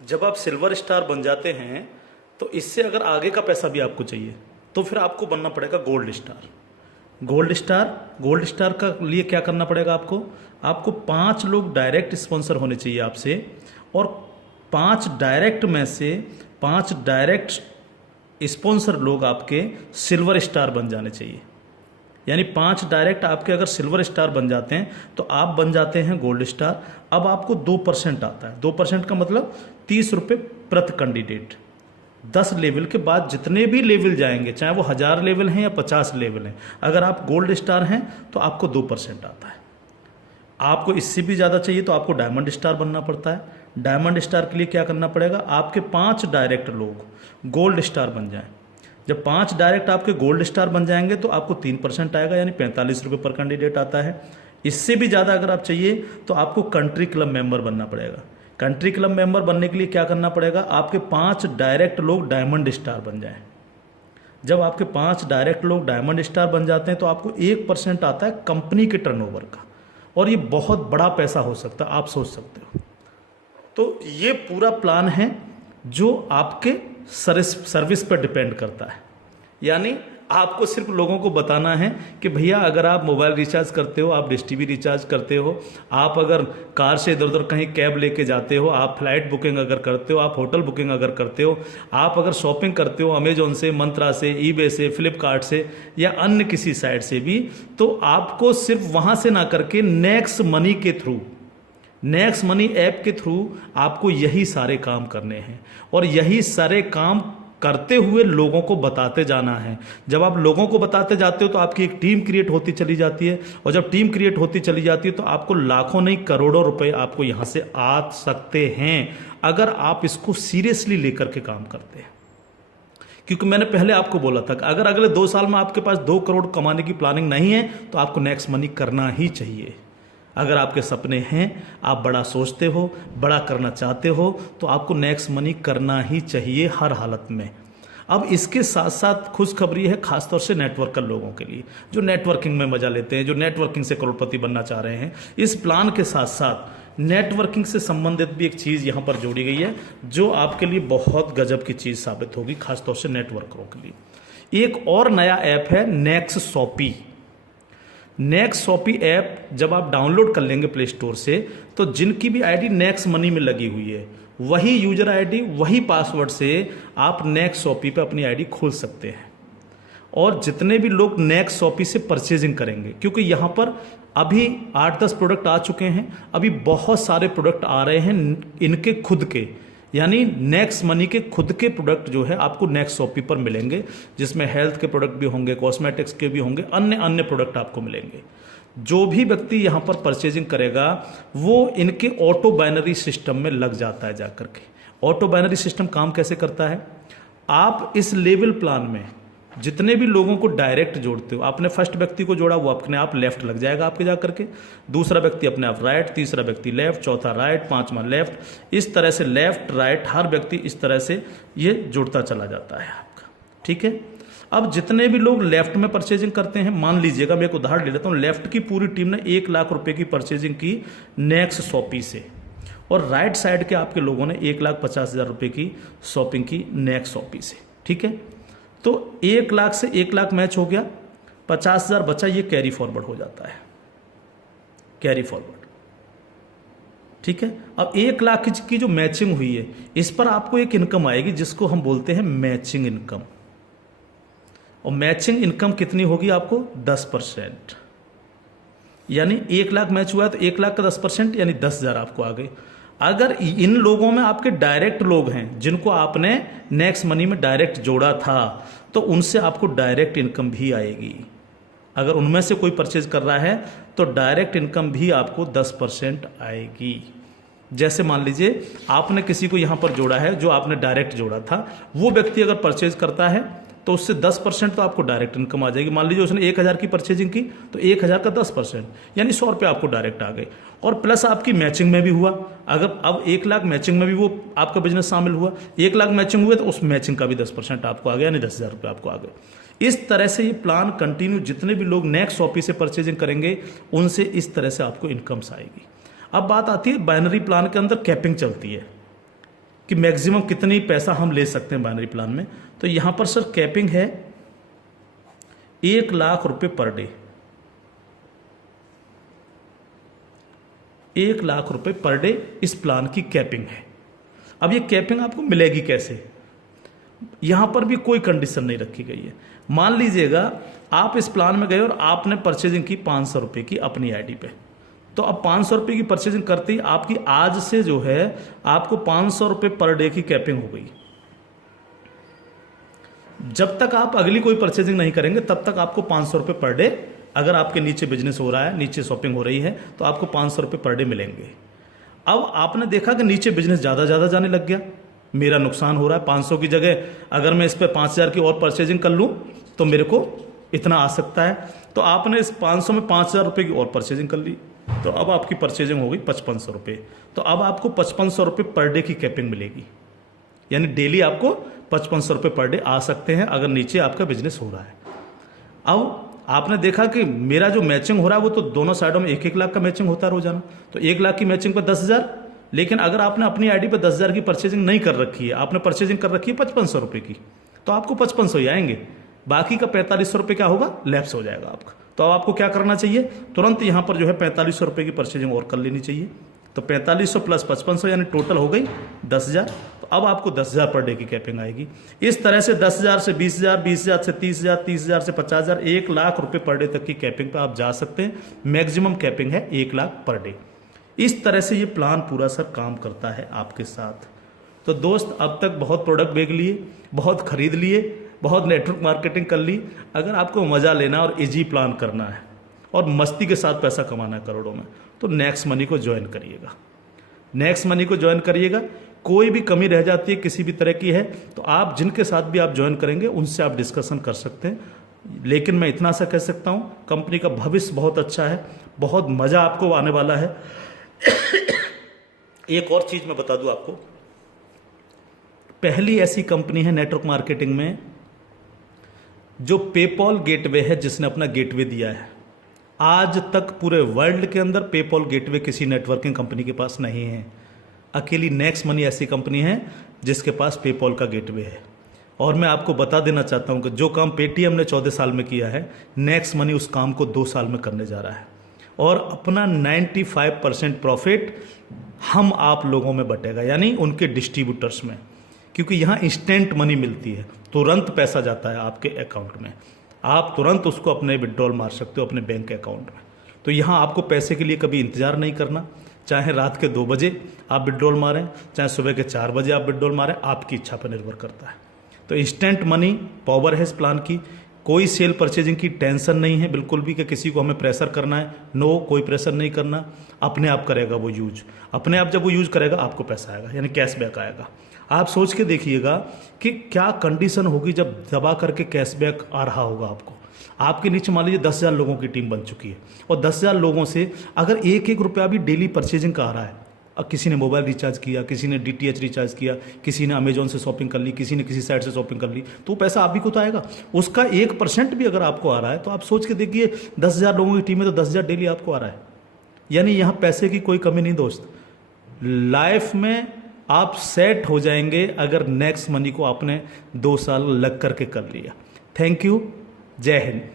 जब आप silver star बन जाते हैं तो इससे अगर आगे का पैसा भी आपको चाहिए तो फिर आपको बनना पड़ेगा गोल्ड स्टार। गोल्ड स्टार का लिए क्या करना पड़ेगा आपको? आपको 5 लोग डायरेक्ट स्पॉन्सर होने चाहिए आपसे, और 5 डायरेक्ट में से 5 डायरेक्ट स्पॉन्सर लोग आपके सिल्वर स्टार बन जाने चाहिए। यानी 5 डायरेक्ट आपके अगर सिल्वर स्टार बन जाते हैं तो आप बन जाते हैं गोल्ड स्टार। अब आपको 2% आता है। 2% का मतलब 30 रुपये प्रति कैंडिडेट। 10 लेवल के बाद जितने भी लेवल जाएंगे, चाहे वो 1000 लेवल हैं या 50 लेवल हैं, अगर आप गोल्ड स्टार हैं तो आपको 2% आता है। आपको इससे भी ज़्यादा चाहिए तो आपको डायमंड स्टार बनना पड़ता है। डायमंड स्टार के लिए क्या करना पड़ेगा? आपके 5 डायरेक्ट लोग गोल्ड स्टार बन जाएं। जब 5 डायरेक्ट आपके गोल्ड स्टार बन जाएंगे तो आपको 3% आएगा, यानी 45 रुपये पर कैंडिडेट आता है। इससे भी ज़्यादा अगर आप चाहिए तो आपको कंट्री क्लब मेंबर बनना पड़ेगा। कंट्री क्लब मेंबर बनने के लिए क्या करना पड़ेगा? आपके 5 डायरेक्ट लोग डायमंड स्टार बन जाएं। जब आपके 5 डायरेक्ट लोग डायमंड स्टार बन जाते हैं तो आपको 1% आता है कंपनी के टर्नओवर का, और ये बहुत बड़ा पैसा हो सकता है, आप सोच सकते हो। तो ये पूरा प्लान है जो आपके सर्विस पर डिपेंड करता है। यानी आपको सिर्फ लोगों को बताना है कि भैया अगर आप मोबाइल रिचार्ज करते हो, आप डिश टीवी रिचार्ज करते हो, आप अगर कार से इधर उधर कहीं कैब लेके जाते हो, आप फ्लाइट बुकिंग अगर करते हो, आप होटल बुकिंग अगर करते हो, आप अगर शॉपिंग करते हो अमेजोन से, मंत्रा से, ईबे से, फ्लिपकार्ट से या अन्य किसी साइट से भी, तो आपको सिर्फ वहाँ से ना करके नेक्स्ट मनी के थ्रू, नेक्स्ट मनी ऐप के थ्रू आपको यही सारे काम करने हैं, और यही सारे काम करते हुए लोगों को बताते जाना है। जब आप लोगों को बताते जाते हो तो आपकी एक टीम क्रिएट होती चली जाती है, और जब टीम क्रिएट होती चली जाती है तो आपको लाखों नहीं करोड़ों रुपए आपको यहां से आ सकते हैं अगर आप इसको सीरियसली लेकर के काम करते हैं। क्योंकि मैंने पहले आपको बोला था कि अगर अगले 2 साल में आपके पास 2 करोड़ कमाने की प्लानिंग नहीं है तो आपको नेक्स्ट मनी करना ही चाहिए। अगर आपके सपने हैं, आप बड़ा सोचते हो, बड़ा करना चाहते हो, तो आपको नेक्स्ट मनी करना ही चाहिए हर हालत में। अब इसके साथ साथ खुशखबरी है खासतौर से नेटवर्कर लोगों के लिए, जो नेटवर्किंग में मजा लेते हैं, जो नेटवर्किंग से करोड़पति बनना चाह रहे हैं। इस प्लान के साथ साथ नेटवर्किंग से संबंधित भी एक चीज़ यहाँ पर जोड़ी गई है जो आपके लिए बहुत गजब की चीज़ साबित होगी, खासतौर से नेटवर्करों के लिए। एक और नया ऐप है next shoppy. Next shoppy app जब आप डाउनलोड कर लेंगे प्ले स्टोर से, तो जिनकी भी आईडी नेक्स्ट मनी में लगी हुई है, वही यूजर आईडी, वही पासवर्ड से आप नेक्स्ट शॉपी पे अपनी आईडी खोल सकते हैं। और जितने भी लोग नेक्स्ट शॉपी से परचेजिंग करेंगे, क्योंकि यहाँ पर अभी 8-10 प्रोडक्ट आ चुके हैं, अभी बहुत सारे प्रोडक्ट आ रहे हैं इनके खुद के, यानी नेक्स्ट मनी के खुद के प्रोडक्ट जो है आपको नेक्स्ट शॉपी पर मिलेंगे, जिसमें हेल्थ के प्रोडक्ट भी होंगे, कॉस्मेटिक्स के भी होंगे, अन्य अन्य प्रोडक्ट आपको मिलेंगे। जो भी व्यक्ति यहाँ पर परचेजिंग करेगा वो इनके ऑटो बाइनरी सिस्टम में लग जाता है जाकर के। ऑटो बाइनरी सिस्टम काम कैसे करता है? आप इस लेवल प्लान में जितने भी लोगों को डायरेक्ट जोड़ते हो, आपने फर्स्ट व्यक्ति को जोड़ा, वो अपने आप लेफ्ट लग जाएगा आपके जा करके, दूसरा व्यक्ति अपने आप राइट, तीसरा व्यक्ति लेफ्ट, चौथा राइट, पांचवा लेफ्ट, इस तरह से लेफ्ट राइट हर व्यक्ति इस तरह से ये जुड़ता चला जाता है आपका। ठीक है। अब जितने भी लोग लेफ्ट में परचेजिंग करते हैं, मान लीजिएगा मैं एक उदाहरण ले लेता हूँ, लेफ्ट की पूरी टीम ने 1 लाख रुपए की परचेजिंग की नेक्स्ट शॉपी से, और राइट साइड के आपके लोगों ने 1,50,000 रुपए की शॉपिंग की नेक्स्ट शॉपी से। ठीक है। तो 1 लाख से 1 लाख मैच हो गया, 50,000 बचा, ये कैरी फॉरवर्ड हो जाता है, कैरी फॉरवर्ड। ठीक है। अब 1 लाख की जो मैचिंग हुई है, इस पर आपको एक इनकम आएगी जिसको हम बोलते हैं मैचिंग इनकम। और मैचिंग इनकम कितनी होगी आपको? 10%। यानी 1 लाख मैच हुआ है तो 1 लाख का 10% यानी 10,000 आपको आ गई। अगर इन लोगों में आपके डायरेक्ट लोग हैं जिनको आपने नेक्स्ट मनी में डायरेक्ट जोड़ा था, तो उनसे आपको डायरेक्ट इनकम भी आएगी। अगर उनमें से कोई परचेज कर रहा है तो डायरेक्ट इनकम भी आपको 10% आएगी। जैसे मान लीजिए आपने किसी को यहां पर जोड़ा है, जो आपने डायरेक्ट जोड़ा था, वो व्यक्ति अगर परचेज करता है तो उससे 10% तो आपको डायरेक्ट इनकम आ जाएगी। मान लीजिए उसने 1,000 की परचेजिंग की तो 1,000 का 10% यानी 100 रुपये आपको डायरेक्ट आ गए, और प्लस आपकी मैचिंग में भी हुआ। अगर अब 1 लाख मैचिंग में भी वो आपका बिजनेस शामिल हुआ, 1 लाख मैचिंग हुए तो उस मैचिंग का भी 10% आपको आ गया, यानी 10,000 रुपये आपको आ गए। इस तरह से ये प्लान कंटिन्यू, जितने भी लोग नेक्स्ट शॉपी से परचेजिंग करेंगे उनसे इस तरह से आपको इनकम्स आएगी। अब बात आती है बाइनरी प्लान के अंदर कैपिंग चलती है। कि मैक्सिमम कितनी पैसा हम ले सकते हैं बाइनरी प्लान में। तो यहाँ पर सर कैपिंग है 1,00,000 रुपये पर डे, 1,00,000 रुपये पर डे इस प्लान की कैपिंग है। अब ये कैपिंग आपको मिलेगी कैसे? यहाँ पर भी कोई कंडीशन नहीं रखी गई है। मान लीजिएगा आप इस प्लान में गए और आपने परचेजिंग की 500 रुपये की अपनी आईडी पे, तो अब 500 रुपये की परचेजिंग करते ही आपकी आज से जो है आपको 500 रुपये पर डे की कैपिंग हो गई। जब तक आप अगली कोई परचेजिंग नहीं करेंगे तब तक आपको 500 रुपये पर डे, अगर आपके नीचे बिजनेस हो रहा है, नीचे शॉपिंग हो रही है, तो आपको 500 रुपये पर डे मिलेंगे। अब आपने देखा कि नीचे बिजनेस ज़्यादा जाने लग गया, मेरा नुकसान हो रहा है, 500 की जगह अगर मैं इस पर 5,000 की और परचेजिंग कर लूँ तो मेरे को इतना आ सकता है। तो आपने इस 500 में 5,000 रुपये की और परचेजिंग कर ली, तो अब आपकी परचेजिंग हो गई 5,500 रुपये। तो अब आपको 5,500 रुपये पर डे की कैपिंग मिलेगी, यानी डेली आपको 5,500 रुपये पर डे आ सकते हैं अगर नीचे आपका बिजनेस हो रहा है। अब आपने देखा कि मेरा जो मैचिंग हो रहा है वो तो दोनों साइडों में 1-1 लाख का मैचिंग होता है रोजाना, तो 1 लाख की मैचिंग पर 10,000। लेकिन अगर आपने अपनी आईडी पर 10,000 की परचेजिंग नहीं कर रखी है, आपने परचेजिंग कर रखी है 5,500 रुपये की, तो आपको 5,500 ही आएंगे, बाकी का 4,500 रुपये क्या होगा, लैप्स हो जाएगा आपका। तो अब आपको क्या करना चाहिए, तुरंत यहाँ पर जो है 4,500 रुपये की परचेजिंग और कर लेनी चाहिए। तो 4,500 प्लस 5,500 यानी टोटल हो गई 10,000। तो अब आपको 10,000 पर डे की कैपिंग आएगी। इस तरह से 10,000 से 20,000, 20,000 से 30,000, 30,000 से 50,000, 1,00,000 रुपये पर डे तक की कैपिंग पे आप जा सकते हैं। मैक्सिमम कैपिंग है 1,00,000 पर डे। इस तरह से ये प्लान पूरा सर काम करता है आपके साथ। तो दोस्त, अब तक बहुत प्रोडक्ट बेच लिए, बहुत खरीद लिए, बहुत नेटवर्क मार्केटिंग कर ली। अगर आपको मज़ा लेना और इजी प्लान करना है और मस्ती के साथ पैसा कमाना है करोड़ों में, तो नेक्स्ट मनी को ज्वाइन करिएगा। नेक्स्ट मनी को ज्वाइन करिएगा। कोई भी कमी रह जाती है किसी भी तरह की है तो आप जिनके साथ भी आप ज्वाइन करेंगे उनसे आप डिस्कशन कर सकते हैं। लेकिन मैं इतना सा कह सकता हूँ, कंपनी का भविष्य बहुत अच्छा है, बहुत मज़ा आपको आने वाला है। एक और चीज़ मैं बता दूं आपको, पहली ऐसी कंपनी है नेटवर्क मार्केटिंग में जो पेपॉल गेटवे है, जिसने अपना गेटवे दिया है। आज तक पूरे वर्ल्ड के अंदर पेपॉल गेटवे किसी नेटवर्किंग कंपनी के पास नहीं है। अकेली नेक्स्ट मनी ऐसी कंपनी है जिसके पास पेपॉल का गेटवे है। और मैं आपको बता देना चाहता हूं कि जो काम पेटीएम ने 14 साल में किया है, नेक्स्ट मनी उस काम को 2 साल में करने जा रहा है। और अपना 95% प्रॉफिट हम आप लोगों में बटेगा, यानी उनके डिस्ट्रीब्यूटर्स में, क्योंकि यहाँ इंस्टेंट मनी मिलती है, तुरंत पैसा जाता है आपके अकाउंट में, आप तुरंत उसको अपने विड्रॉल मार सकते हो अपने बैंक अकाउंट में। तो यहाँ आपको पैसे के लिए कभी इंतजार नहीं करना, चाहे रात के 2 बजे आप विड्रॉल मारें, चाहे सुबह के 4 बजे आप विड्रॉल मारें, आपकी इच्छा पर निर्भर करता है। तो इंस्टेंट मनी पावर है इस प्लान की। कोई सेल परचेजिंग की टेंशन नहीं है बिल्कुल भी कि किसी को हमें प्रेशर करना है। नो, कोई प्रेशर नहीं करना, अपने आप करेगा वो यूज। अपने आप जब वो यूज करेगा आपको पैसा आएगा, यानी कैशबैक आएगा। आप सोच के देखिएगा कि क्या कंडीशन होगी जब दबा करके कैशबैक आ रहा होगा आपको। आपके नीचे मान लीजिए 10,000 लोगों की टीम बन चुकी है और 10,000 लोगों से अगर 1-1 रुपया भी डेली परचेजिंग का आ रहा है, अब किसी ने मोबाइल रिचार्ज किया, किसी ने DTH रिचार्ज किया, किसी ने अमेजोन से शॉपिंग कर ली, किसी ने किसी साइट से शॉपिंग कर ली, तो पैसा आप भी को तो आएगा। उसका 1% भी अगर आपको आ रहा है तो आप सोच के देखिए, 10,000 लोगों की टीम है तो 10,000 डेली आपको आ रहा है। यानी यहाँ पैसे की कोई कमी नहीं दोस्त। लाइफ में आप सेट हो जाएंगे अगर नेक्स्ट मनी को आपने 2 साल लग करके कर लिया। थैंक यू, जय हिंद।